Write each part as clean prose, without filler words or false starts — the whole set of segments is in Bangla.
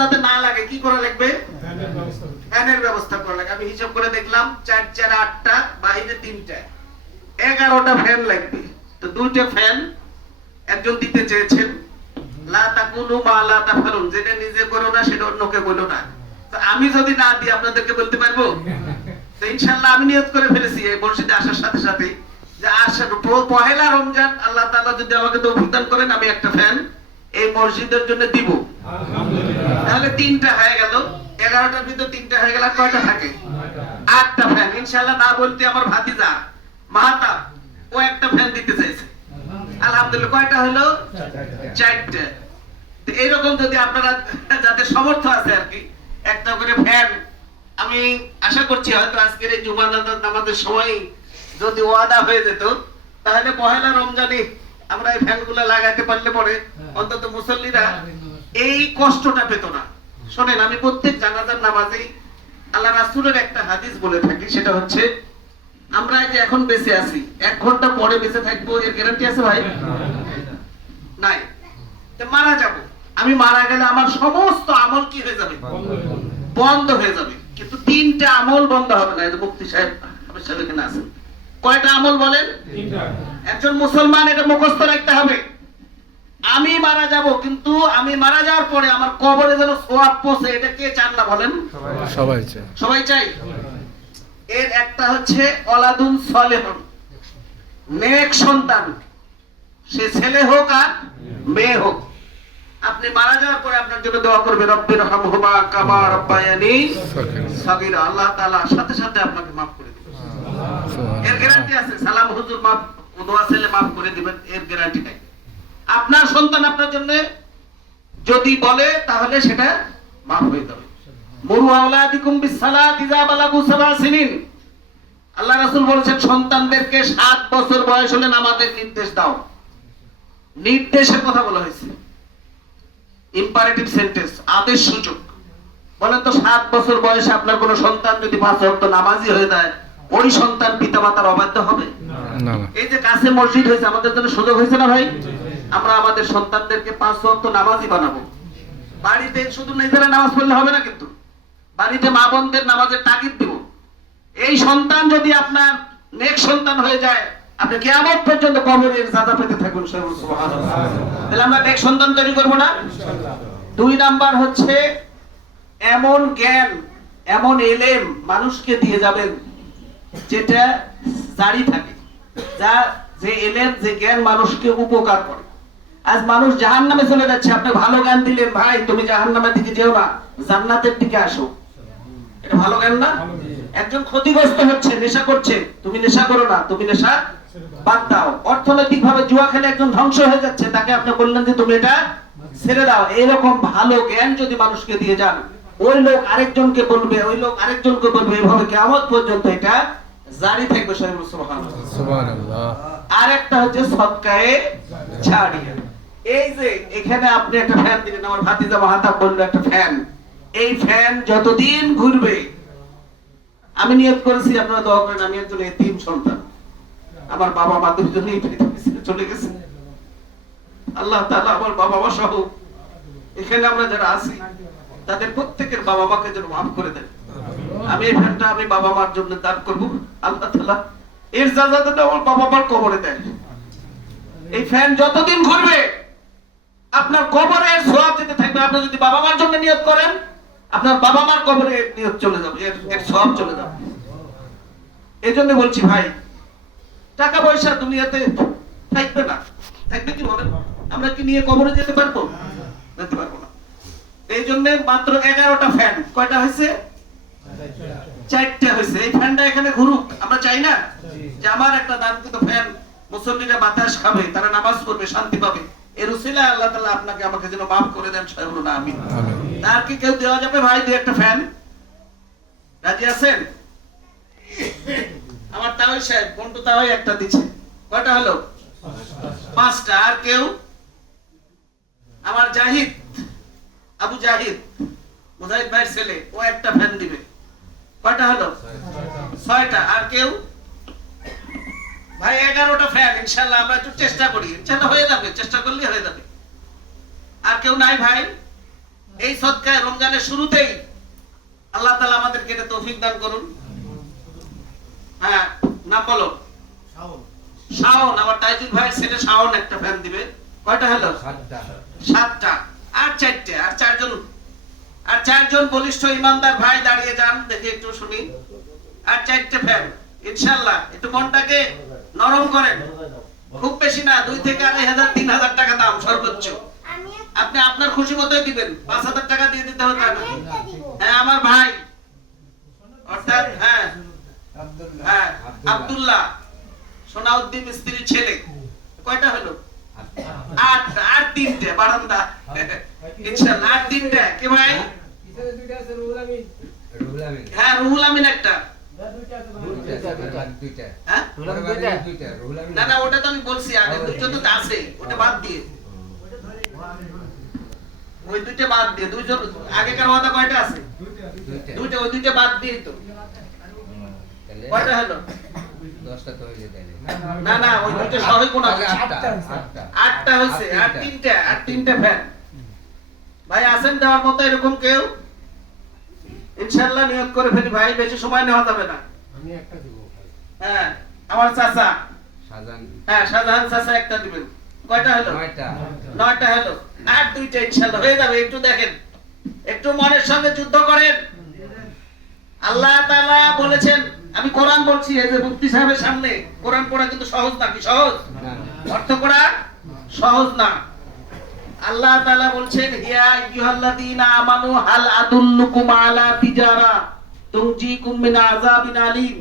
যাতে না লাগে কি করা লাগবে? ফ্যানের ব্যবস্থা করা লাগবে। আমি হিসাব করে দেখলাম 4 4 8টা, বাইরে 3টা, 11টা ফ্যান লাগবে। তো 2টা ফ্যান একজন দিতে চেয়েছেন। লা তাকুলু মা লা তাফালুন, যেটা নিজে করো না সেটা অন্যকে বলো না। তো আমি যদি না দিই আপনাদেরকে বলতে পারবো? তো ইনশাআল্লাহ আমি নিয়ত করে ফেলেছি এই মসজিদে আসার সাথে সাথে যে আসার পহেলা রমজান আল্লাহ তাআলা যদি আমাকে তৌফিক দান করেন আমি একটা ফ্যান এই মসজিদের জন্য দিব। তাহলে 3টা হয়ে গেল, 11টার ভিতর 3টা হয়ে গেল, কয়টা থাকে? 8টা ফ্যান। ইনশাআল্লাহ না বলতে আমার ভাতিজা মাহাতাব ও একটা ফ্যান দিতে চাইছে। আলহামদুলিল্লাহ কয়টা হলো? 4টা। তো এইরকম যদি আপনারা যাদের সামর্থ্য আছে আর কি একটা করে ফ্যান, আমি আশা করছি হয়তো আজকের এই জুমা নামাজের সময় যদি ওয়াদা হয়ে যেত তাহলে পহেলা রমজানে আমরা এই ফ্যানগুলো লাগাইতে পারলে পরে অন্তত মুসল্লিরা এই কষ্টটা পেত না। শোনেন, আমি প্রত্যেক জানাজার নামাজেই আল্লাহ রাসূলের একটা হাদিস বলে থাকি, সেটা হচ্ছে আমরা যে এখন বেঁচে আছি 1 ঘন্টা পরে বেঁচে থাকবো এর গ্যারান্টি আছে ভাই? নাই। তো মারা যাব, আমি মারা গেলে আমার সমস্ত আমল কি হয়ে যাবে? বন্ধ হয়ে যাবে। কিন্তু 3টা আমল বন্ধ হবে না। এই যে মুফতি সাহেব আমার সাথে এখানে আছেন, কয়টা আমল বলেন? 3টা। একজন মুসলমান এটা মুখস্থ রাখতে হবে, আমি মারা যাব কিন্তু আমি মারা যাওয়ার পরে আমার কবরে যেন সওয়াব পৌঁছে। এটা কে চান না বলেন? সবাই চায়। সবাই চাই। এর একটা হচ্ছে ওলাদুন সলেহুন, নেক সন্তান, সে ছেলে হোক আর মেয়ে হোক। আপনি মারা যাওয়ার পরে আপনার জন্য দোয়া করবে রব্বির হামহুমা কামা রাব্বায়ানি সাগীরা। আল্লাহ তাআলা সাথে সাথে আপনাকে maaf করে দিবেন। এর গ্যারান্টি আছে। সালাম হুজুর maaf, দোয়া ছেলে maaf করে দিবেন, এর গ্যারান্টি নাই। আপনার সন্তান আপনার জন্য যদি বলে তাহলে সেটা maaf হয়ে যাবে। মুরু আওলাদিকুম বিসসালাতি ইযা বালাগু 7 সিনিন। আল্লাহ রাসূল বলেছেন সন্তানদেরকে 7 বছর বয়স হলে নামাজের নির্দেশ দাও। নির্দেশের কথা বলা হয়েছে, ইম্পারেটিভ সেন্টেন্স, আদেশ সূচক। বলেন তো 7 বছর বয়সে আপনার কোন সন্তান যদি 5 ওয়াক্ত নামাজি হয়ে যায় ওই সন্তান পিতামাতার অবাধ্য হবে না? এই যে কাছে মসজিদ হয়েছে আমাদের জন্য সুযোগ হয়েছে না ভাই? আমরা আমাদের সন্তানদেরকে 5 ওয়াক্ত নামাজি বানাবো। বাড়িতে শুধু নিজেরা নামাজ পড়লে হবে না, কিন্তু বাড়িতে মা বোনদের নামাজের তাগিদ দিব। এই সন্তান যদি আপনার নেক সন্তান হয়ে যায় আপনি কিয়ামত পর্যন্ত কবরের সাজা পেতে থাকুন। সুবহানাল্লাহ। তাহলে আমরা নেক সন্তান তৈরি করব না? ইনশাআল্লাহ। 2 নাম্বার হচ্ছে এমন জ্ঞান, এমন ইলম মানুষকে দিয়ে যাবেন যেটা জারি থাকে, যে ইলম, যে জ্ঞান মানুষকে উপকার করে। আজ মানুষ জাহান্নামে চলে যাচ্ছে, আপনি ভালো জ্ঞান দিলেন, ভাই তুমি জাহান্নামের দিকে যেও না, জান্নাতের দিকে আসো, এটা ভালো জ্ঞান না? একজন ক্ষতিগ্রস্ত হচ্ছে, নেশা করছে, তুমি নেশা করো না, তুমি নেশা বাদ দাও। অর্থনৈতিক ভাবে জুয়া খেলে একজন ধ্বংস হয়ে যাচ্ছে, তাকে আপনি বললেন যে তুমি এটা ছেড়ে দাও। এরকম ভালো জ্ঞান যদি মানুষকে দিয়ে যান ওই লোক আরেকজনকে বলবে, ওই লোক আরেকজনকে বলবে, এইভাবে কিয়ামত পর্যন্ত এটা জারি থাকবে। সুবহানাল্লাহ সুবহানাল্লাহ। আর একটা হচ্ছে সদকায়ে জারিয়া। এই যে এখানে আপনি একটা ফ্যান দিলেন, আমার ভাতিজা মাহাতাব বলল একটা ফ্যান, এই ফ্যান যতদিন ঘুরবে, আমি নিয়ত করেছি আপনারা দোয়া করেন, আমি একজন এতিম সন্তান, আমার বাবা মা দুজনেই পৃথিবী ছেড়ে চলে গেছে। আল্লাহ তাআলা আমার বাবা মা সহ এখানে আমরা যারা আছি তাদের প্রত্যেকের বাবা মাকে যেন মাফ করে দেন। আমি এই ফ্যানটা আমি বাবা মার জন্য দান করব। আল্লাহ তাআলা এর জাযাটা আমার বাবা মার কবরে দেন। এই ফ্যান যতদিন ঘুরবে আপনার কবরের সওয়াব যেতে থাকবে। আপনি যদি বাবা মার জন্য নিয়ত করেন আপনার বাবা মার কবরে নিয়ত চলে যাবে, এর সওয়াব চলে যাবে। এজন্য বলছি ভাই, টাকা পয়সা দুনিয়াতে থাকবে না, থাকবে কি বলেন? আমরা কি নিয়ে কবরে যেতে পারবো? যেতে পারবো না। এই জন্য মাত্র 11টা ফ্যান, কয়টা হয়েছে? 4টা হয়েছে। এই ফ্যানটা এখানে ঘুরুক, আমরা চাই না যে আমার একটা দানকৃত ফ্যান মুসল্লিরা বাতাস খাবে, তারা নামাজ পড়বে, শান্তি পাবে। এর উসিলায় আল্লাহ তাআলা আপনাকে আমাকে যেন maaf করে দেন। সবাই বলুন আমিন। তার কি কেউ দেওয়া যাবে ভাই 2-1টা ফ্যান? রাজি আছেন? আমার তাওই সাহেব বন্ধু তাওই একটা দিচ্ছে, কয়টা হলো? 5টা। আর কেউ? আমার জাহিদ, আবু জাহিদ, মুজাহিদ ভাইয়ের ছেলে, ও একটা ফ্যান দিবে, কয়টা হলো? 6টা। আর কেউ? ভাই 11টা ফ্যান। ইনশাআল্লাহ আমরা একটু চেষ্টা করি, ইনশাআল্লাহ হয়ে যাবে, চেষ্টা করলে হয়ে যাবে। আর কেউ নাই ভাই? এই সদকায় রমজানের শুরুতেই আল্লাহ তাআলা আমাদেরকে এটা তৌফিক দান করুন। হ্যাঁ, নাম বলো। শাওন। আমার তাইজুল ভাই সেটা শাওন একটা ফ্যান দিবে। কয়টা হলো? 7টা। আর 4টে। আর চারজন বলিষ্ঠ ইমানদার ভাই দাঁড়িয়ে যান, দেখি একটু শুনি। আর 4টে ফ্যান ইনশাআল্লাহ। একটু মনটাকে নরম করেন, খুব বেশি না, 2 থেকে 2,500 3,000 টাকা দাম সর্বোচ্চ। আপনি আপনার খুশি মতোই দিবেন, 5,000 টাকা দিয়ে দিতে হতো না। হ্যাঁ, আমার ভাই অর্থাৎ হ্যাঁ আব্দুল্লাহ সোনাউদ্দিন মিস্ত্রির ছেলে। কয়টা হলো? 8। আর 3টে বারান্দা ইনশাআল্লাহ। আর 3টে কে ভাই? হ্যাঁ, রুহুল আমিন একটা। না না, ওটা তো আমি বলছি আগে, দুটো তো আছে, ওটা বাদ দিয়ে, ওই দুইটা বাদ দিয়ে, দুইজন আগেকার ওয়াদা কয়টা আছে? দুইটা, ওই দুইটা বাদ দিয়ে তো কয়টা হলো? 10টা তো হইছে তাইলে। না না, ওই দুইটা সহই কোন আছে? 8টা হইছে। আর 3টে ফ্যান ভাই আছেন দেওয়ার মতো এরকম কেউ? ইনশাআল্লাহ নিয়ত করে ফেলি ভাই, বেশি সময় নেওয়া যাবে না। আমি একটা দিব। হ্যাঁ, আমার চাচা শাহজাহান। হ্যাঁ, শাহজাহান চাচা একটা দিবেন। কয়টা হলো? 9টা হলো। আর 2টা ইনশাআল্লাহ হয়ে যাবে। একটু দেখেন, একটু মনের সঙ্গে যুদ্ধ করেন। আল্লাহ তাআলা বলেছেন, আমি কোরআন বলছি এই যে মুফতি সাহেবের সামনে, কোরআন পড়া কিন্তু সহজ না। কি সহজ? অর্থ করা সহজ না। আল্লাহ তাআলা বলছেন, ইয়া আইয়ুহাল্লাযীনা আমানু হাল আদুল্লুকুম আলা তিজারা তুনজিকুম মিন আযাবিন আলীম।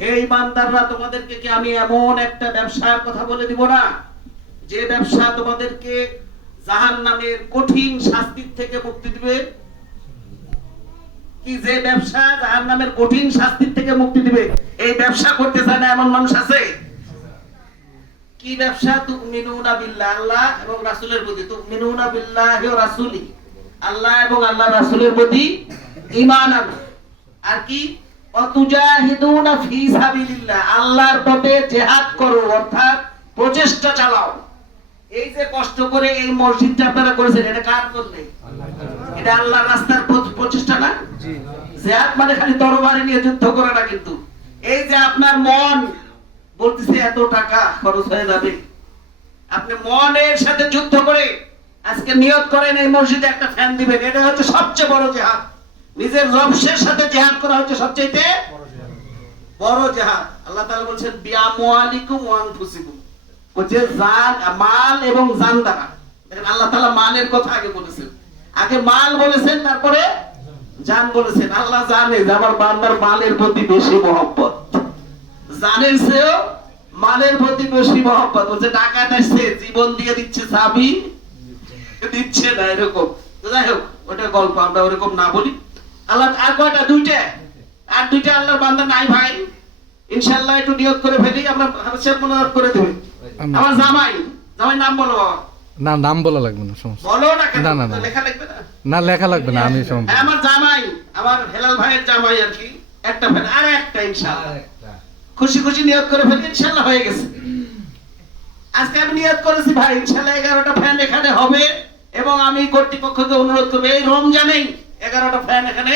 হে ঈমানদাররা, তোমাদেরকে কি আমি এমন একটা ব্যবসার কথা বলে দিব না, যে ব্যবসা তোমাদেরকে জাহান্নামের কঠিন শাস্তি থেকে মুক্তি দিবে? কি যে ব্যবসা জাহান্নামের কঠিন শাস্তি থেকে মুক্তি দিবে, এই ব্যবসা করতে চায় না এমন মানুষ আছে? কি ব্যবসা? তুমিনুনা বিল্লাহ, আল্লাহ এবং রাসূলের প্রতি, তুমিনুনা বিল্লাহি ওয়া রাসূলি, আল্লাহ এবং আল্লাহর রাসূলের প্রতি ঈমান আনো। আর কি? ওয়াতুজাহিদুনা ফি সাবিলিল্লাহ, আল্লাহর পথে জিহাদ করো, অর্থাৎ প্রচেষ্টা চালাও। এই যে কষ্ট করে এই মসজিদটা আপনারা করেছেন, এটা কার জন্য? এটা আল্লাহর রাস্তার প্রচেষ্টা না? জিহাদ মানে খালি তরবারি নিয়ে যুদ্ধ করে না কিন্তু। এই যে আপনার মন বলতেছে এত টাকা খরচ হয়ে যাবে, আপনি মনের সাথে যুদ্ধ করে আজকে নিয়ত করেন এই মসজিদে একটা ফ্যান দিবেন, এটা হচ্ছে সবচেয়ে বড় জিহাদ। নিজের রবের সাথে জিহাদ করা হচ্ছে সবচেয়ে বড় জিহাদ। আল্লাহ তাআলা বলছেন বিআমওয়ালিকুম ওয়া আনফুসিকুম, বলছে জান, মাল এবং জান দ্বারা। দেখেন আল্লাহ তাআলা মালের কথা আগে বলেছেন, আগে মাল বলেছেন, তারপরে জান বলেছেন। আল্লাহ জানে যে আমার বান্দার মালের প্রতি বেশি মহব্বত, জানের চেয়েও মালের প্রতি বেশি মহব্বত। বলছে ডাকাত আসছে, জীবন দিয়ে দিচ্ছে, চাবি দিচ্ছে না, এরকম। যাই হোক, ওটা গল্প, আমরা ওরকম না বলি। আল্লাহ আর কয়টা? 2টে। আর 2টে আল্লাহর বান্দা নাই ভাই, ইনশাআল্লাহ একটু নিয়ত করে ফেলি, আমরা হাসে মনোনয়ন করে দেব। আমার জামাই নাম বলো বাবা। না, নাম বলা লাগবে না, সমস্যা বলো না কেন? না, না, না। লেখা লাগবে না? না, লেখা লাগবে না, আমি সমস্যা। আমার জামাই, আমার হেলাল ভাইয়ের জামাই আর কি, একটা ফ্যান আর একটা ইনশাআল্লাহ। খুশি খুশি নিয়ত করে ফেলি, ইনশাআল্লাহ হয়ে গেছে। আজকে আমি নিয়ত করেছি ভাই, ইনশাআল্লাহ 11টা ফ্যান এখানে হবে, এবং আমি কর্তৃপক্ষকে অনুরোধ করব এই রমজানেই 11টা ফ্যান এখানে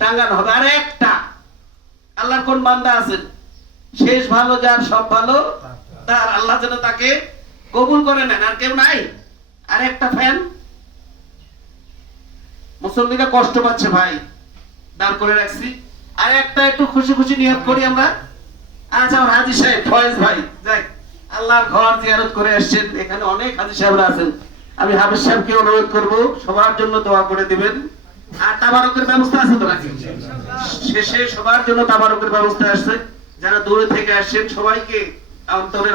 টাঙানো হবে। আর একটা, আল্লাহর কোন বান্দা আছেন, শেষ ভালো যার সব ভালো তার, আল্লাহ যেন তাকে কবুল করে নেন। আর কেউ নাই? আর একটা ফ্যান, মুসল্লিরা কষ্ট পাচ্ছে ভাই, দাঁড় করে রাখছি। আর একটা একটু খুশি খুশি নিয়ত করি আমরা। আচ্ছা, আমার হাজী সাহেব ফয়েজ ভাই, যাই আল্লাহর ঘর জিয়ারত করে আসছেন, এখানে অনেক হাজী সাহেবরা আছেন। আমি হাফেজ সাহেবকে অনুরোধ করব সবার জন্য দোয়া করে দিবেন। আর তাবারকের ব্যবস্থা আছে তো নাকি? শেষে সবার জন্য তাবারকের ব্যবস্থা আছে। যারা দূরে থেকে আসছেন সবাইকে অন্তরে